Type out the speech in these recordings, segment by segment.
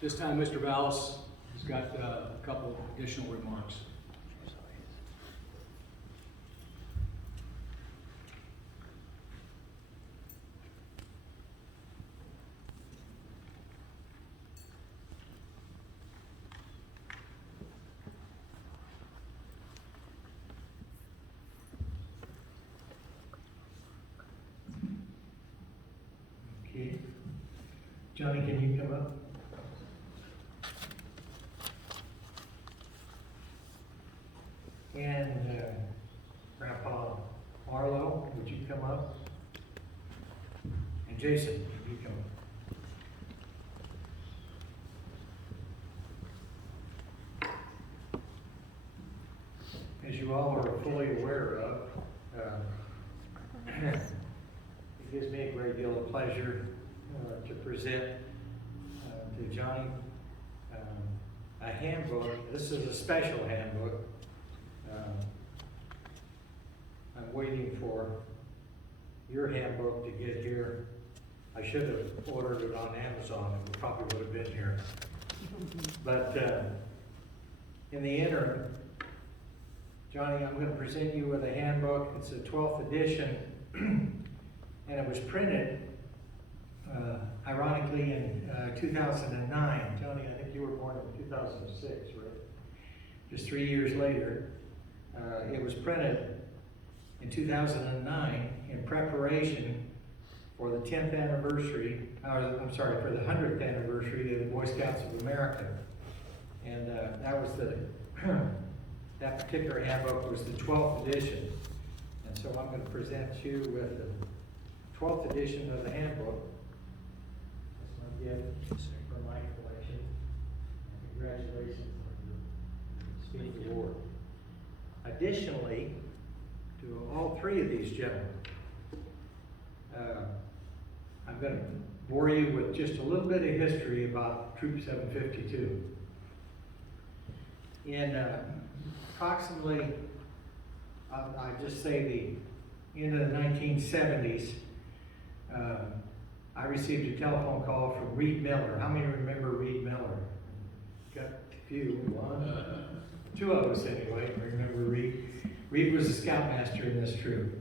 This time, Mr. Vallis has got a couple additional remarks. Okay. Johnny, can you come up? And Grandpa Marlowe, would you come up? And Jason, would you come up? As you all are fully aware of, it gives me a great deal of pleasure to present to Johnny a handbook. This is a special handbook. I'm waiting for your handbook to get here. I should have ordered it on Amazon. It probably would have been here. But in the interim, Johnny, I'm going to present you with a handbook. It's a 12th edition, and it was printed, ironically, in 2009. Johnny, I think you were born in 2006, right? Just 3 years later. It was printed in 2009 in preparation for the 10th anniversary, for the 100th anniversary of the Boy Scouts of America. And that was that particular handbook was the 12th edition. And so I'm going to present you with the 12th edition of the handbook. That's my gift from my collection. Congratulations on your speed award. Additionally, to all three of these gentlemen, I'm going to bore you with just a little bit of history about Troop 752. In approximately, I just say the end of the 1970s, I received a telephone call from Reed Miller. How many remember Reed Miller? Got a few. One, two of us anyway remember Reed. Reed was a scoutmaster in this troop,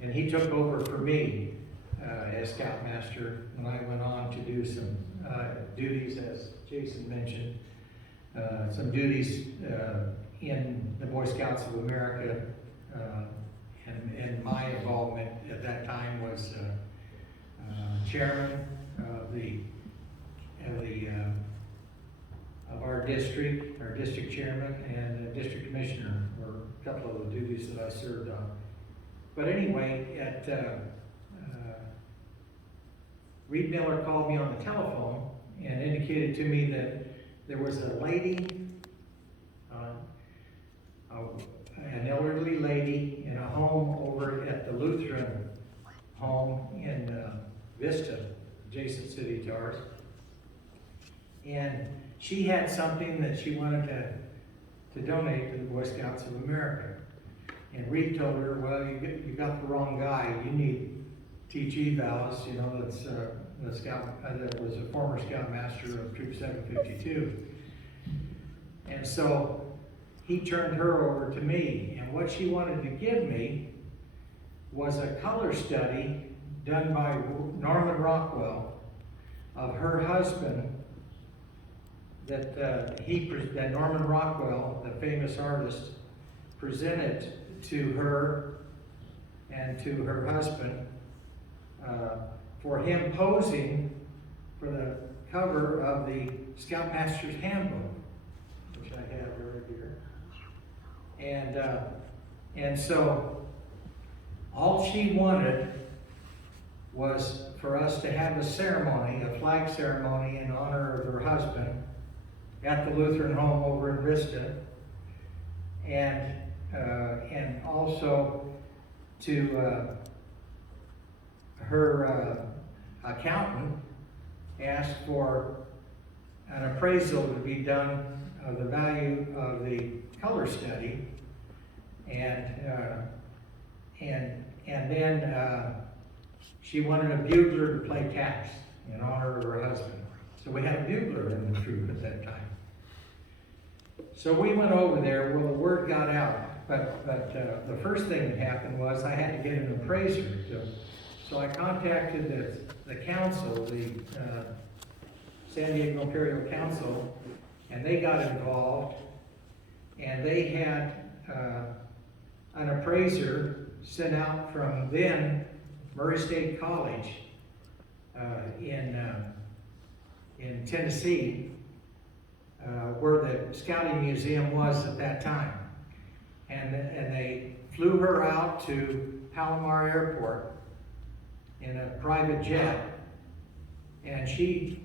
and he took over for me as scoutmaster when I went on to do some duties, as Jason mentioned, some duties in the Boy Scouts of America, and my involvement at that time was chairman of our district chairman, and district commissioner were a couple of the duties that I served on. But anyway, Reed Miller called me on the telephone and indicated to me that there was a lady, an elderly lady in a home over at the Lutheran home in Vista, adjacent city to ours. And she had something that she wanted to donate to the Boy Scouts of America. And Reed told her, well, you got the wrong guy. You need T.G. Vallis, that's the scout that was a former scoutmaster of Troop 752. And so he turned her over to me. And what she wanted to give me was a color study done by Norman Rockwell of her husband, that Norman Rockwell, the famous artist, presented to her and to her husband for him posing for the cover of the Scoutmaster's Handbook, which I have right here. And so all she wanted was for us to have a ceremony, a flag ceremony in honor of her husband at the Lutheran home over in Vista, and also to her accountant asked for an appraisal to be done of the value of the color study, and then she wanted a bugler to play taps in honor of her husband. So we had a bugler in the troop at that time. So we went over there, well, the word got out, but the first thing that happened was I had to get an appraiser. So I contacted the council, the San Diego Imperial Council, and they got involved, and they had an appraiser sent out from then Murray State College in Tennessee, where the Scouting Museum was at that time. And they flew her out to Palomar Airport in a private jet, and she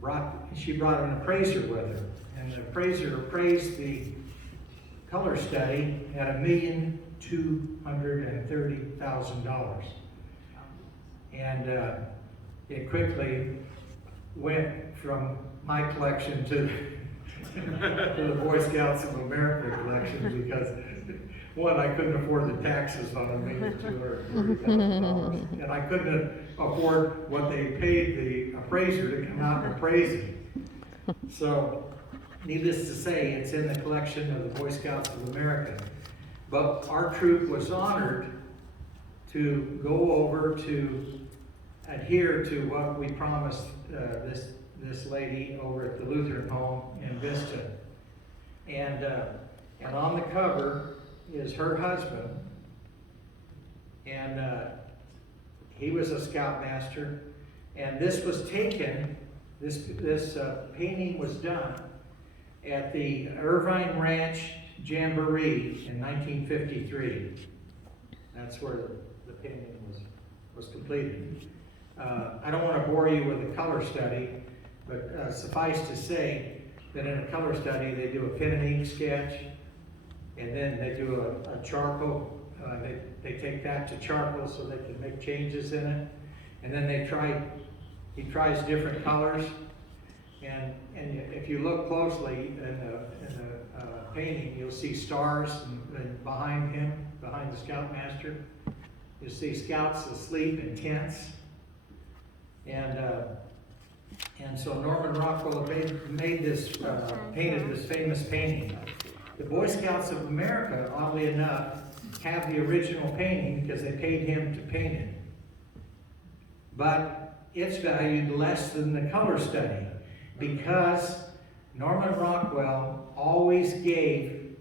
brought an appraiser with her. And the appraiser appraised the color study at $1,230,000. And it quickly went from my collection to the Boy Scouts of America collection, because one, I couldn't afford the taxes on them, maybe $230,000, and I couldn't afford what they paid the appraiser to come out and appraise it. So, needless to say, it's in the collection of the Boy Scouts of America. But our troop was honored to go over to adhere to what we promised this lady over at the Lutheran home in Vista. And on the cover is her husband, and he was a scoutmaster. And this was taken, this painting was done at the Irvine Ranch Jamboree in 1953. That's where the painting was completed. I don't want to bore you with a color study, but suffice to say that in a color study they do a pen and ink sketch, and then they do a charcoal. They take that to charcoal so they can make changes in it, and then he tries different colors, and if you look closely in the painting, you'll see stars and behind him, behind the scoutmaster, you'll see scouts asleep in tents. And so Norman Rockwell painted this famous painting. The Boy Scouts of America, oddly enough, have the original painting because they paid him to paint it. But it's valued less than the color study, because Norman Rockwell always gave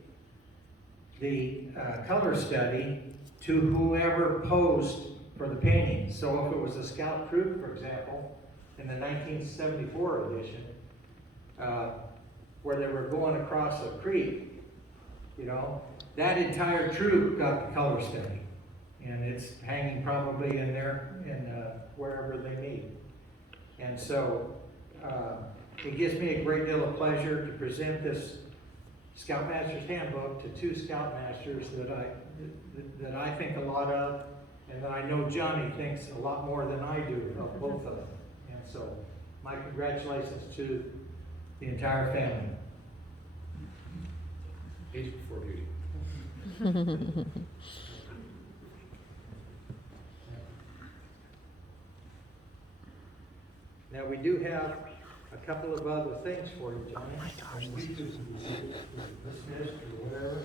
the color study to whoever posed for the painting. So if it was a scout troop, for example, in the 1974 edition, where they were going across a creek, that entire troop got the color study, and it's hanging probably in wherever they meet. And so it gives me a great deal of pleasure to present this Scoutmaster's Handbook to two Scoutmasters that I think a lot of, and that I know Johnny thinks a lot more than I do of both of them. And so my congratulations to the entire family. Age before beauty. Now we do have a couple of other things for you, Johnny. Oh my gosh. Dismissed or whatever.